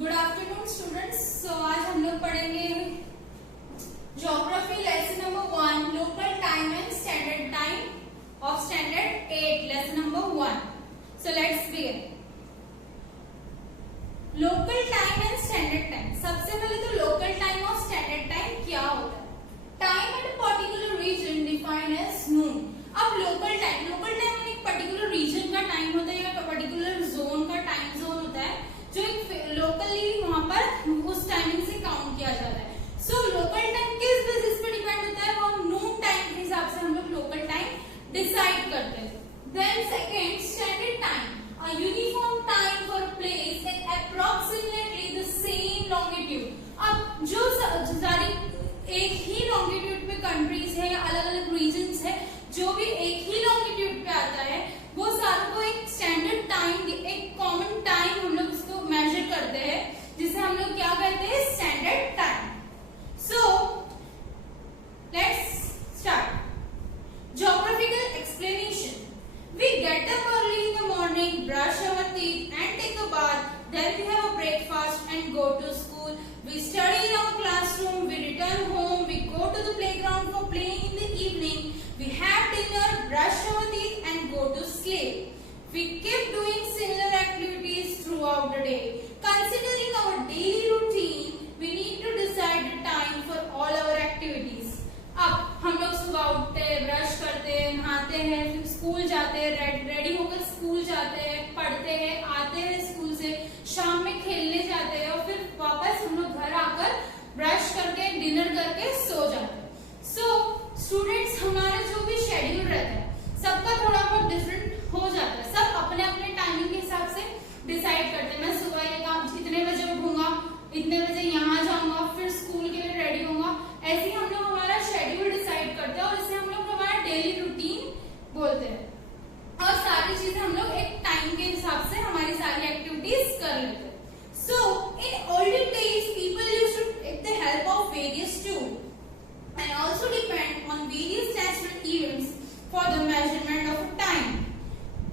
Good afternoon students. सो आज हम लोग पढ़ेंगे geography lesson number 1 local time and standard time of standard 8 lesson number 1। So let's begin. Local time and standard time. सबसे पहले तो local time और standard time क्या होता है? Time at a particular region defined as noon. अब local time एक particular region का टाइम होता है या पर्टिकुलर जोन का टाइम जोन होता है जो एक लोकली वहां पर उस टाइमिंग से काउंट किया जाता है। सो लोकल टाइम किस बेसिस पे डिपेंड होता है? वो नून टाइम के हिसाब से हम लोग लोकल टाइम डिसाइड करते हैं। Then second standard time, a uniform time for a place at approximately the same longitude। अब जो सारी एक ही लॉन्गिट्यूड पे कंट्रीज है या अलग अलग रीजन्स है, जो भी एक ही लॉन्गिट्यूड पे आता है वो सारों को एक स्टैंडर्ड टाइम, एक कॉमन टाइम हम लोग इसको मेजर करते हैं, जिसे हम लोग क्या कहते हैं? Standard time. So let's start. Geographical explanation. We get up early in the morning, brush our teeth and take a bath. Then we have a breakfast and go to school. We study in our classroom. We return home. We go to the playground for playing in the evening. We have dinner, brush our teeth and go to sleep. We keep doing similar activities throughout the day. Considering our daily routine, we need to decide the time for all our activities. अब हम लोग सुबह उठते हैं, brush करते हैं, नहाते हैं, फिर स्कूल जाते हैं, रेडी होकर स्कूल जाते हैं, पढ़ते हैं, आते हैं स्कूल से, शाम में खेलने जाते हैं और फिर वापस हम लोग घर आकर ब्रश करके डिनर करके सो जाते हैं। सो स्टूडेंट्स, हमारा जो भी शेड्यूल रहता है सबका थोड़ा बहुत डिफरेंट हो जाता है। सब अपने अपने टाइमिंग के हिसाब से डिसाइड करते हैं। मैं सुबह ये काम इतने बजे उठूंगा, इतने बजे यहाँ जाऊंगा, फिर स्कूल के लिए रेडी होऊंगा। ऐसे ही हम लोग हमारा शेड्यूल डिसाइड करते हैं और इसे हम लोग हमारा डेली रूटीन बोलते हैं। और सारी चीजें हम लोग एक टाइम के हिसाब से हमारी सारी एक्टिविटीज कर लेते हैं। So in olden days people used to take the help of various tools and also depend on various natural events for the measurement of time.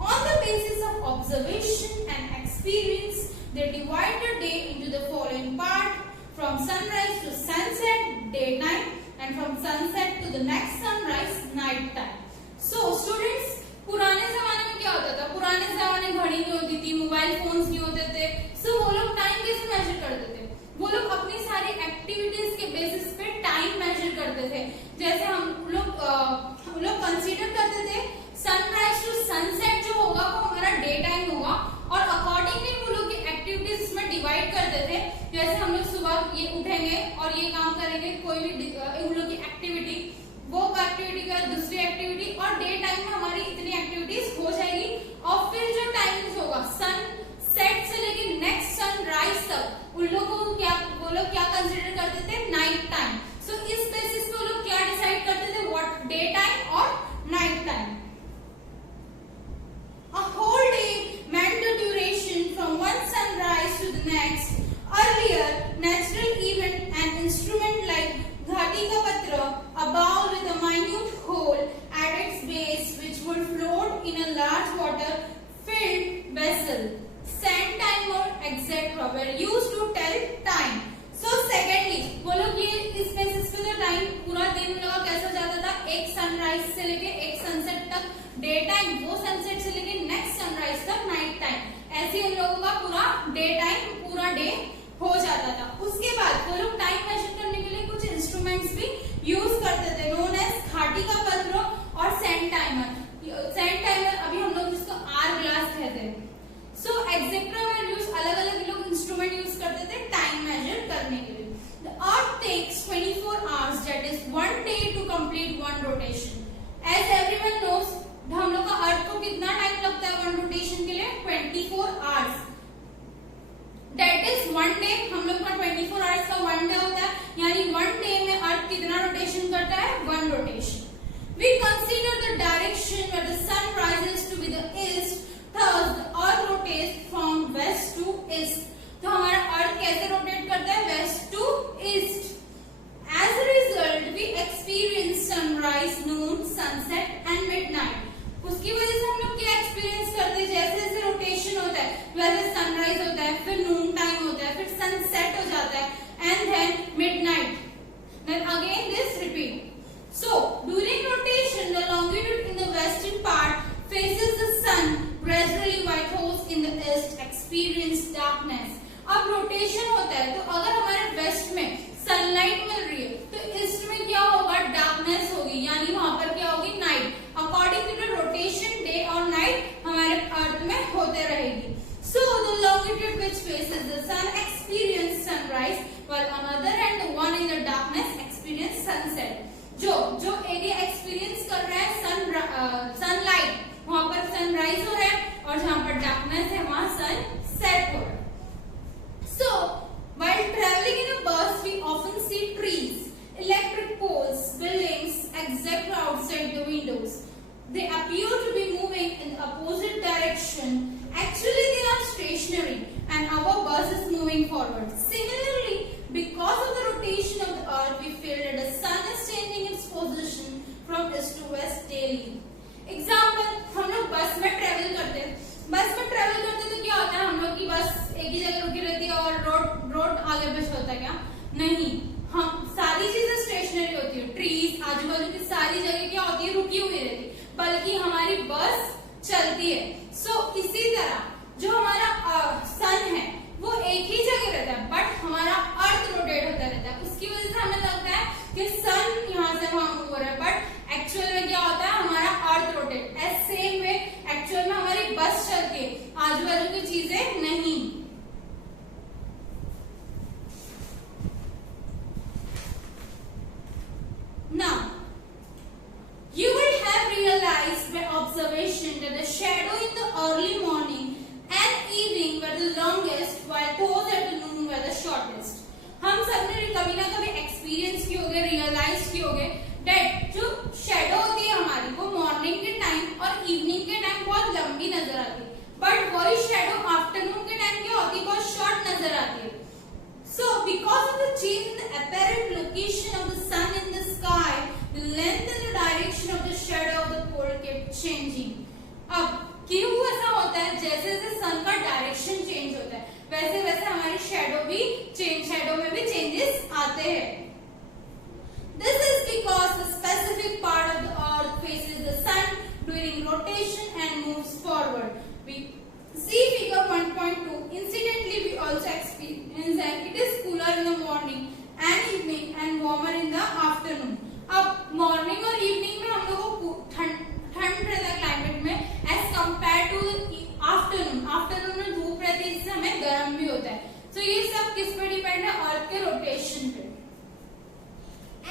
On the basis of observation and experience, they divide the day into the following part: from sunrise to sunset, daytime, and from sunset to the next sunrise, night time. So students, पुराने जमाने में क्या होता था? पुराने जमाने घड़ी नहीं होती थी, मोबाइल फोन्स नहीं होते थे। So वो लोग टाइम कैसे मेजर करते थे? वो लोग अपनी सारी एक्टिविटीज के बेसिस पे टाइम मेजर करते थे। जैसे हम लोग कंसीडर करते थे सनराइज टू सनसेट जो होगा वो हमारा डे टाइम होगा और अकॉर्डिंगली वो लोग की एक्टिविटीज इसमें डिवाइड करते थे। जैसे हम लोग सुबह ये उठेंगे और ये काम करेंगे, कोई भी उन लोग की एक्टिविटी, वो एक्टिविटी का दूसरी एक्टिविटी, और डे टाइम में हमारी इतनी एक्टिविटीज हो जाएगी। और फिर जो टाइम होगा सन सेट से लेके नेक्स्ट सनराइज तक उन लोगों को वो लोग क्या कंसिडर करते थे? Night time. सो इस बेसिस पे वो लोग क्या डिसाइड करते थे? व्हाट डे टाइम और night time. A whole day meant the duration from one sunrise to the next. Earlier, natural event and instrument like Ghati ka patra, a bowl with a minute hole at its base which would float in a large water-filled vessel, sand timer, etc. were used to tell time. So secondly, वो लोग ये इस basis पे तो time पूरा दिन लगा कैसा जाता था? एक सनराइज से लेके एक सनसेट तक डे टाइम, वो सनसेट से लेके नेक्स्ट सनराइज तक नाइट टाइम। ऐसे उन लोगों का पूरा डे टाइम, पूरा डे हो जाता था। उसके बाद वो लोग टाइम मेजर करने के लिए कुछ इंस्ट्रूमेंट्स भी यूज करते थे, नोन एज घाटी का पत्र और सैंड टाइमर। सैंड टाइमर अभी हम लोग जिसको आर ग्लास कहते हैं। सो एक्सेट्रा वेर यूज, अलग अलग लोग इंस्ट्रूमेंट यूज करते थे टाइम मेजर करने के लिए। The Earth takes 24 hours, that is 1 day to complete one rotation. As everyone knows, हम लोग का अर्थ को कितना टाइम लगता है वन रोटेशन के लिए? 24 आवर्स। That is 1 day. हम लोग का 24 आवर्स का 1 डे होता है, यानी 1 डे में अर्थ कितना रोटेशन करता है? 1 rotation. We consider the direction where the sun rises to be the east, thus the earth rotates from west to east. तो हमारा अर्थ कैसे रोटेट करता है? West to east. As a result, we experience sunrise, noon, sunset and midnight. उसकी वजह से हम लोग क्या एक्सपीरियंस करते हैं? जैसे जैसे रोटेशन होता है experience darkness. अब रोटेशन होता है तो अगर हमारे वेस्ट में सनलाइट मिल रही है तो ईस्ट में क्या होगा, डार्कनेस होगी, यानी वहां पर क्या होगी, night. According to the rotation day और नाइट हमारे अर्थ में होते रहेगी. So the longitude which faces the sun experience sunrise, while on other hand the one in the darkness experience sunset. जो एरिया एक्सपीरियंस कर रहा है सनलाइट, वहां पर सनराइज हो रहा है, और जहां पर डार्कनेस है वहां सन सेट हो रहा है. So while traveling in a bus we often see trees, electric poles, buildings, etc. outside the windows. They appear to be moving in the opposite direction. Actually they are stationary and our bus is moving forward. Similarly, because of the rotation of the earth we feel that the sun is changing its position from east to west daily. Example, हम लोग बस में travel करते हैं. बस में travel करते तो क्या होता है, हम लोग की बस एक ही जगह रुकी रहती है और रोड आगे पीछे होता है क्या, नहीं. हम सारी चीजें स्टेशनरी होती है, ट्रीज आजू बाजू की सारी जगह क्या होती है, रुकी हुई रहती है, बल्कि हमारी बस चलती है. सो इसी तरह जो हमारा सन है वो एक ही जगह रहता है, बट हमारा अर्थ रोटेट होता रहता है. उसकी वजह से हमें लगता है कि सन यहाँ से वहां मूव हो रहा है, बट एक्चुअल में क्या होता है, हमारा earth rotate. As same way actual में हमारी बस चलती है, आजू बाजू की चीजें नहीं. Now you will have realized by observation that the shadow in the early morning and evening were the longest, while those at the noon were the shortest. हम सबने कभी ना कभी एक्सपीरियंस किए होंगे, रियलाइज किए होंगे that जो शेडो होती है हमारी वो मॉर्निंग के टाइम और इवनिंग के टाइम बहुत लंबी नजर आती है, बट वही शेडो आफ्टरनून के टाइम क्या होती है, बहुत शॉर्ट नजर आती है. So because of the change in the apparent location of the sun in the sky, the length and the direction of the shadow of the pole kept changing. अब क्यों ऐसा होता है, जैसे जैसे सन का डायरेक्शन चेंज होता है वैसे वैसे हमारी शेडो में भी चेंजेस आते हैं. This is because the specific part of the earth faces the sun during rotation and moves forward. We see figure 1.2. Incidentally, we also experience that it is cooler in the morning and evening and warmer in the afternoon. अब morning और evening में हम लोगों को ठंड रहता है climate में, एज कम्पेयर टू आफ्टरनून में धूप रहती है, इससे हमें गर्म भी होता है. तो ये सब किस पे डिपेंड है, अर्थ के रोटेशन पे.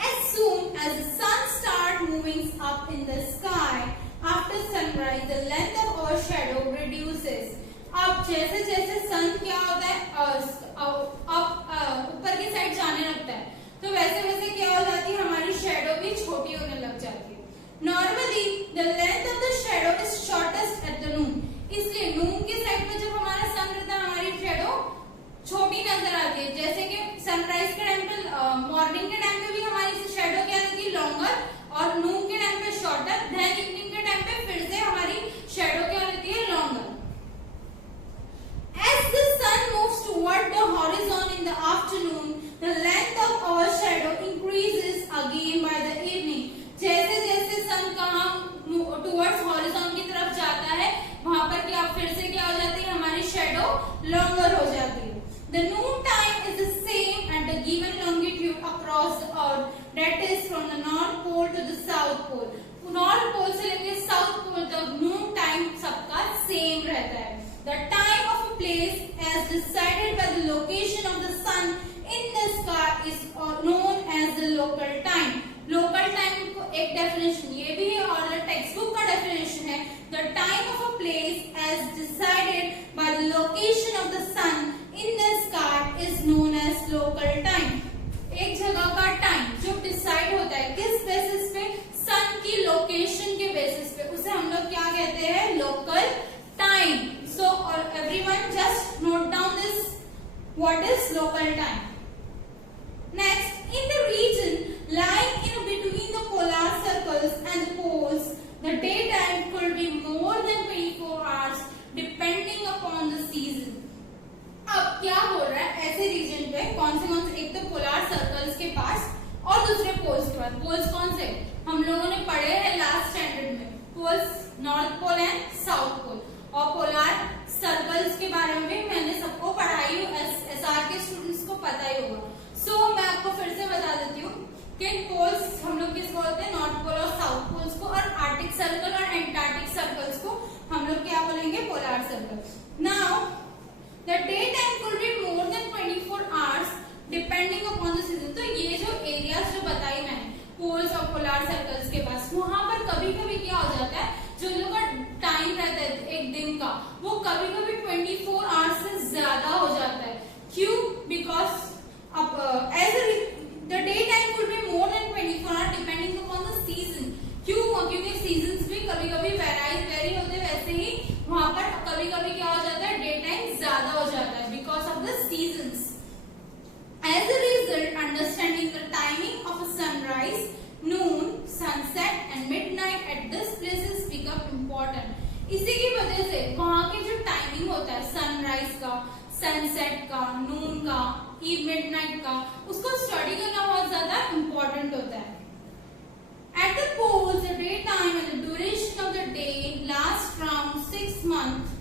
As soon as the sun starts moving up in the sky after sunrise, the length of our shadow reduces. अब जैसे जैसे सन क्या होता है, ऊपर की साइड जाने लगता है, तो वैसे वैसे क्या हो जाती है, हमारी शेडो भी छोटी होने लग जाती है. Normally the length of the shadow is shortest at the noon. इसलिए नून की साइड में जब हमारा सन रहता है हमारी शेडो छोटी नजर आती है. जैसे कि सनराइज के टाइम पे, मॉर्निंग के टाइम पे भी हमारी शेडो क्या रहती है, लॉन्गर, और नून के टाइम पे शॉर्टर, देन इवनिंग के टाइम पे फिर से हमारी शेडो क्या रहती है, longer. As the sun moves toward the horizon in the afternoon, the length of our shadow increases again by the evening. जैसे जैसे सन कहाँ towards horizon की तरफ जाता है, वहां पर क्या फिर से क्या हो जाती है, हमारी शेडो लॉन्गर हो जाती है. The noon time is the same at the given longitude across the earth, that is from the north pole to the south pole. North pole से लेकर साउथ पोल तक नून टाइम सबका सेम रहता है. The time of a place as decided by the location of the sun in the sky is known as the local time. Local time को एक definition ये भी है और टेक्स्ट बुक का डेफिनेशन है, the time of a place as decided by the location of the sun in the sky is known as local time. एक जगह का टाइम जो डिसाइड होता है किस बेसिस पे, सन की लोकेशन के बेसिस पे, उसे हम लोग क्या कहते हैं, local time. So everyone just note down this, what is local time. Next, in the region lying in between the polar circles and the poles, the daytime could be more than 24 hours depending upon the season. अब क्या हो रहा है ऐसे reason पे, कौन से एक तो पोलर सर्कल्स के पास और दूसरे पोल्स के पास. पोल्स कौन से हम लोगों ने पढ़े हैं लास्ट स्टैंडर्ड में, poles north pole and south pole, और पोलर सर्कल्स के बारे में भी मैंने सबको पढ़ाई, एसआर के स्टूडेंट्स को पता ही होगा। सो मैं आपको फिर से बता देती हूँ कि पोल्स हम लोग किस बोलते हैं, नॉर्थ पोल और साउथ पोल्स को, और आर्टिक सर्कल और एंटार्क्टिक सर्कल्स को हम लोग क्या बोलेंगे, polar circle. Now the day time could be more than 24 hours depending upon the season. तो ये जो एरियाज जो बताई मैंने पोल्स और पोलर सर्कल्स के पास, वहां पर कभी कभी क्या हो जाता है, जो लोग का टाइम रहता है एक दिन का, वो कभी कभी 24 आवर्स से ज्यादा हो जाता है। क्यों? Because as the day time could be more than 24 hours depending upon the season. क्यों? क्योंकि सीजन्स भी कभी कभी वेरी होते, वैसे ही वहां पर कभी कभी क्या हो जाता है, डे टाइम ज्यादा हो जाता है because of the seasons. As a result, understanding the timing of a sunrise, noon, sunset and midnight at this places become important. इसी की वजह से वहाँ के जो टाइमिंग होता है सनराइज का, सनसेट का, नून का, मिडनाइट का, उसको स्टडी करना बहुत ज्यादा इम्पोर्टेंट होता है। At the poles, the daytime and the duration of the day last around 6 months.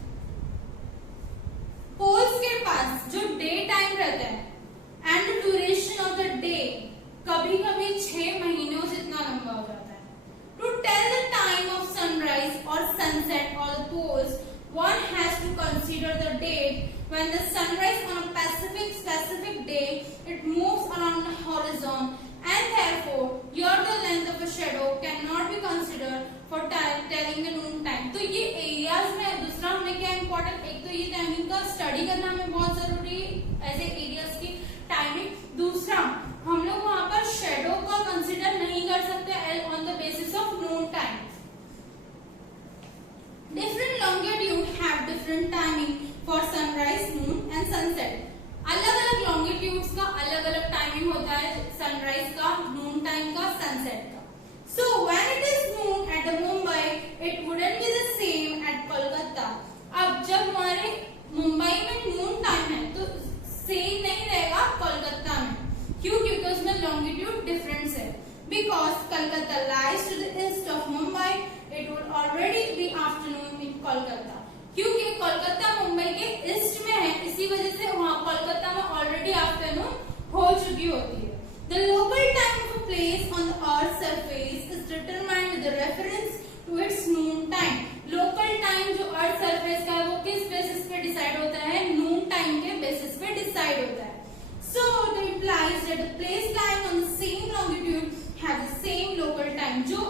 Poles के पास जो डे टाइम रहता है and the duration of the day कभी कभी 6 महीनों से इतना लंबा हो जाता है। To tell the time of sunrise और सनसेट और the poles, one has to consider the date when the sunrise on a specific day it moves around the horizon, and therefore here the length of a shadow cannot be considered for telling the noon time. तो ये areas में दूसरा हमें क्या important, एक तो ये timing का स्टडी करना हमें बहुत जरूरी है ऐसे एरियाज की टाइमिंग। दूसरा हम लोग वहां पर शेडो का कंसिडर नहीं कर सकते on the basis of Noon time. Different longitude have different timing for sunrise, Noon and sunset. अलग अलग लॉन्गिट्यूड्स का अलग अलग टाइमिंग होता है, सनराइज का, नून टाइम का, सनसेट का। So when it is noon at the Mumbai it wouldn't be the same at Kolkata. अब जब हमारे मुंबई में नून टाइम है तो सेम नहीं रहेगा कोलकाता में। क्यों? क्योंकि उसमें लॉन्गिट्यूड डिफरेंस है। Because Calcutta lies to the east of Mumbai, it would already be afternoon in Kolkata. क्योंकि कोलकाता मुंबई के ईस्ट में है, इसी वजह से वहां कोलकाता में ऑलरेडी आफ्टरनून हो चुकी होती है। The local time of a place on the earth surface is determined with the reference to its noon time. Local time जो अर्थ सरफेस का है वो किस बेसिस पे डिसाइड होता है, नून टाइम के बेसिस पे डिसाइड होता है। So it implies that the place lying on the same longitude have the same local time. जो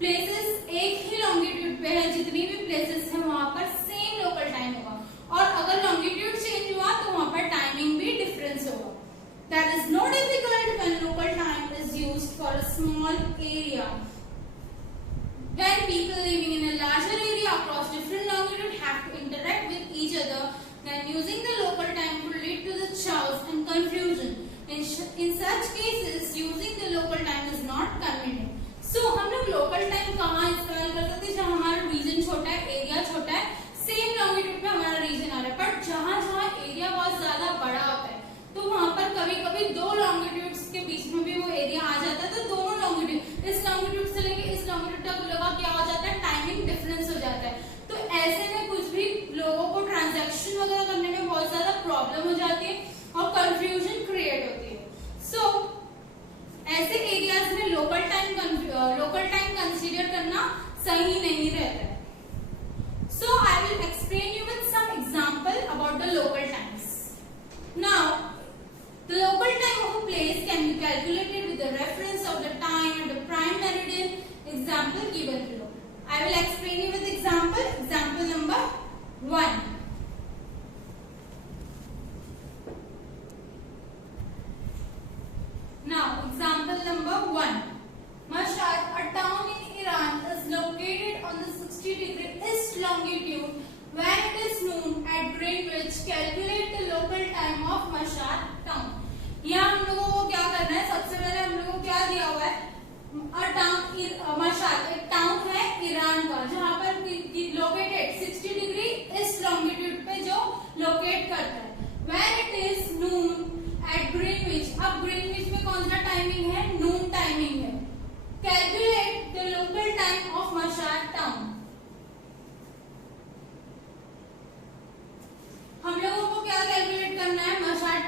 places एक ही longitude पे है, जितनी भी places है वहाँ पर same local time होगा, और अगर longitude change हुआ तो वहाँ पर timing भी difference होगा। That is not difficult when local time is used for a small area. When people living in a larger area across different longitude have to interact with each other, then using the local time could lead to the chaos and confusion. In such cases, using the local time is not convenient. So हम लोग local time कहाँ इस्तेमाल कर सकते हैं? जहाँ हमारा region छोटा है, एरिया छोटा है, सेम longitude पे हमारा region आ रहा है, पर जहाँ जहाँ एरिया बहुत ज्यादा बड़ा होता है तो वहाँ पर कभी कभी दो longitudes के बीच में भी वो एरिया आ जाता है, तो दोनों longitude, इस longitude से लेके इस longitude तक लगा क्या हो जाता है, टाइमिंग डिफरेंस हो जाता है। तो ऐसे में कुछ भी लोगों को ट्रांजैक्शन वगैरह करने में बहुत ज्यादा प्रॉब्लम हो जाती है और कंफ्यूजन क्रिएट होती है। सो ऐसे एरियाज में लोकल टाइम कंसीडर करना सही नहीं रहता है। So I will explain you with some example about the local times. Now the local time of a place can be calculated with the reference of the time at the prime meridian. Example given below. I will explain you with example. Example number 1. Now, example number 1. Mashhad, a town in Iran, is located on the 60° east longitude. When it is noon at Greenwich, calculate the local time of Mashhad town. यहाँ हम लोगों को क्या करना है? सबसे पहले हम लोगों को क्या दिया हुआ है? मशाद एक टाउन है ईरान का, जहाँ पर लोकेटेड 60° ईस्ट लॉन्गिट्यूड पे जो लोकेट करता है। When it is noon at Greenwich, अब ग्रीनविच में कौन सा टाइमिंग है? नून टाइमिंग है। Calculate the local time of Mashhad town.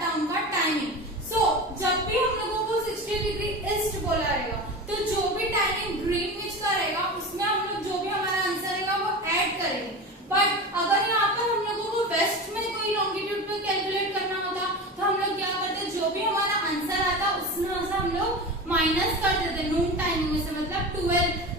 था उनका टाइमिंग। सो जब भी हम लोगों को 60 डिग्री ईस्ट बोला रहेगा तो जो भी टाइमिंग ग्रीनविच का रहेगा उसमें हम लोग जो भी हमारा आंसर रहेगा वो ऐड करेंगे। बट अगर यहाँ पर हम लोगों को वेस्ट में कोई लॉन्गिट्यूड पे कैलकुलेट करना होता तो हम लोग क्या करते, जो भी हमारा आंसर आता उसमें से हम लोग माइनस कर देते नून टाइमिंग में से, मतलब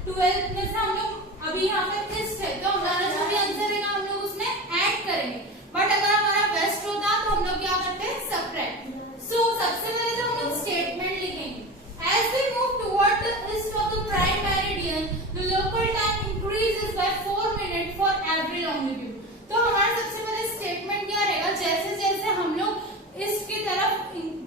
12 में से हम लोग अभी यहाँ पर ईस्ट है तो हमारा जो भी आंसर रहेगा हम लोग उसमें ऐड करेंगे। बट अगर हमारा वेस्ट होता तो हम लोग क्या करते हैं, सबट्रैक्ट। सो सबसे पहले तो हम लोग स्टेटमेंट लिखेंगे, as we move toward the east of the prime meridian, the local time increases by 4 minutes for every longitude। तो हमारा सबसे पहले स्टेटमेंट क्या रहेगा, जैसे जैसे हम लोग ईस्ट की तरफ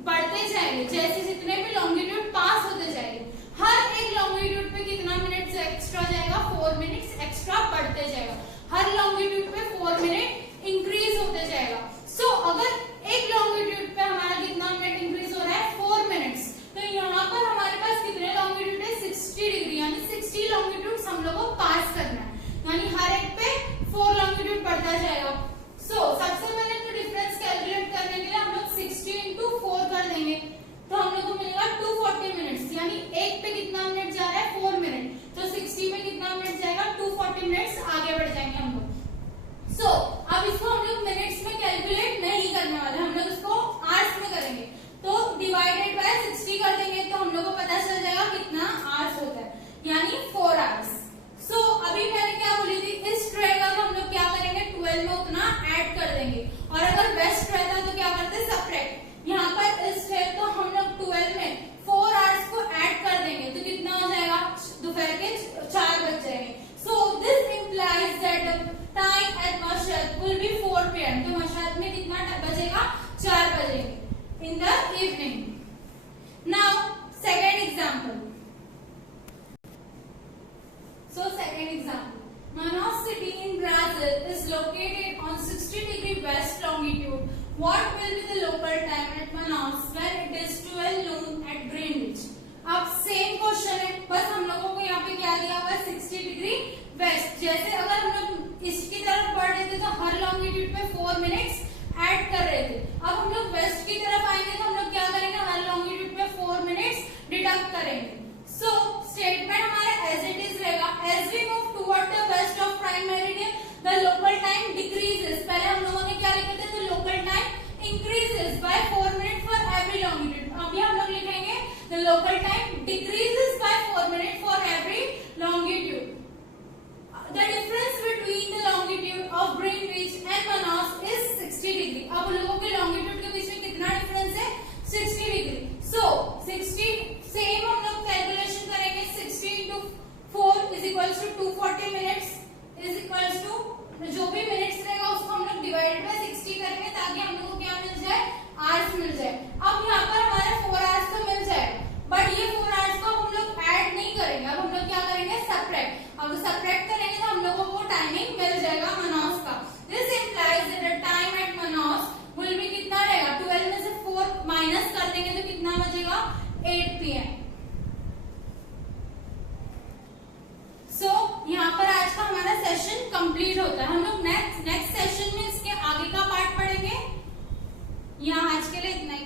बढ़ते जाएंगे, जैसे जितने भी लॉन्गिट्यूड पास होते जाएंगे, हर एक लॉन्गिट्यूड पे कितना मिनट एक्स्ट्रा जाएगा, 4 मिनट्स एक्स्ट्रा बढ़ते जाएगा। हर लॉन्गिट्यूड पे 4 मिनट इंक्रीज होते जाएगा। सो अगर एक लॉन्गिट्यूड पे हमारा कितना मिनट इंक्रीज हो रहा है, 4 मिनट्स, तो यहाँ पर हमारे पास कितने लॉन्गिट्यूड है, 60 डिग्री, यानी 60 लॉन्गिट्यूड हम लोग को पास करना है, यानी हर एक पे 4 लॉन्गिट्यूड बढ़ता जाएगा। सो सबसे पहले तो डिफरेंस कैलकुलेट करने के लिए हम लोग 60 इंटू 4 कर देंगे तो हम लोग को मिलेगा 240 मिनट्स, यानी एक पे कितना मिनट जा रहा है, 4 मिनट, तो 60 में कितना मिनट जाएगा, 240 मिनट्स आगे बढ़ जाएंगे हम लोग। सो अब इसको हम लोग मिनट्स में कैलकुलेट नहीं करने वाले, हम लोग इसको आवर्स में करेंगे। तो डिवाइडेड बाय 60 कर देंगे तो हम लोग को पता चल जाएगा कितना आवर्स होता है, यानी 4 आवर्स। सो अभी मैंने क्या बोली थी, ईस्ट रहेगा तो हम लोग क्या करेंगे, 12 में उतना ऐड कर देंगे, और अगर वेस्ट रहता तो क्या करते, सबट्रैक्ट। यहाँ पर ईस्ट है तो हम लोग 12 में 4 आवर्स को ऐड कर देंगे तो कितना हो जाएगा, दोपहर के 4 बज जाएंगे। So this implies that the time at Mashhad will be 4 PM। तो मशहद में कितना बजेगा, 4 बजेंगे in the evening. Now second example. So second example, Manaus city in Brazil is located on 60 degree west longitude. What will be the local time at Manaus when it is 12 noon at Greenwich? अब same question है, बस हम लोगों को यहाँ पे क्या दिया हुआ है, 60 डिग्री वेस्ट। जैसे अगर हम लोग इसकी तरफ बढ़ रहे थे तो हर लॉन्गिट्यूड पे 4 मिनट्स ऐड कर रहे थे। अब हम लोग वेस्ट की तरफ आएंगे तो हम लोग क्या करेंगे, हर लॉन्गिट्यूड पे 4 मिनट्स डिडक्ट करेंगे। सो स्टेटमेंट हमारा एज इट इज रहेगा, as we move toward the west of prime meridian the local time decreases. पहले हम लोगों ने क्या लिखे थे, तो local time increases by 4 minute for every longitude. अभी हम लोग लिखेंगे the local time decreases by 4 minute for every longitude. The difference between the longitude of Greenwich and Manaus is 60 degree। अब लोगों के longitude के बीच में कितना डिफरेंस है, 60 डिग्री। So 60 सेम हम लोग कैलकुलेशन करेंगे, 60 into 4 is equals to 240 minutes is equals to जो भी मिनट्स रहेगा उसको हम लोग डिवाइडेड बाय 60 करेंगे ताकि हम लोग को क्या मिल जाए, आवर्स मिल जाए। अब यहाँ पर हमारे 4 आवर्स तो मिल जाए, बट ये 4 आवर्स को हम लोग ऐड नहीं करेंगे। अब हम लोग क्या करेंगे, सबट्रैक्ट। अब सबट्रैक्ट करेंगे तो हम लोगों को टाइमिंग मिल जाएगा मनाउस का। This implies that the time at Manaus will be कितना रहेगा, 12 में से 4 माइनस कर देंगे तो कितना बचेगा, 8 PM। सो यहाँ पर आज का हमारा सेशन कंप्लीट होता है। हम लोग नेक्स्ट सेशन में इसके आगे का पार्ट पढ़ेंगे। यहाँ आज के लिए इतना ही।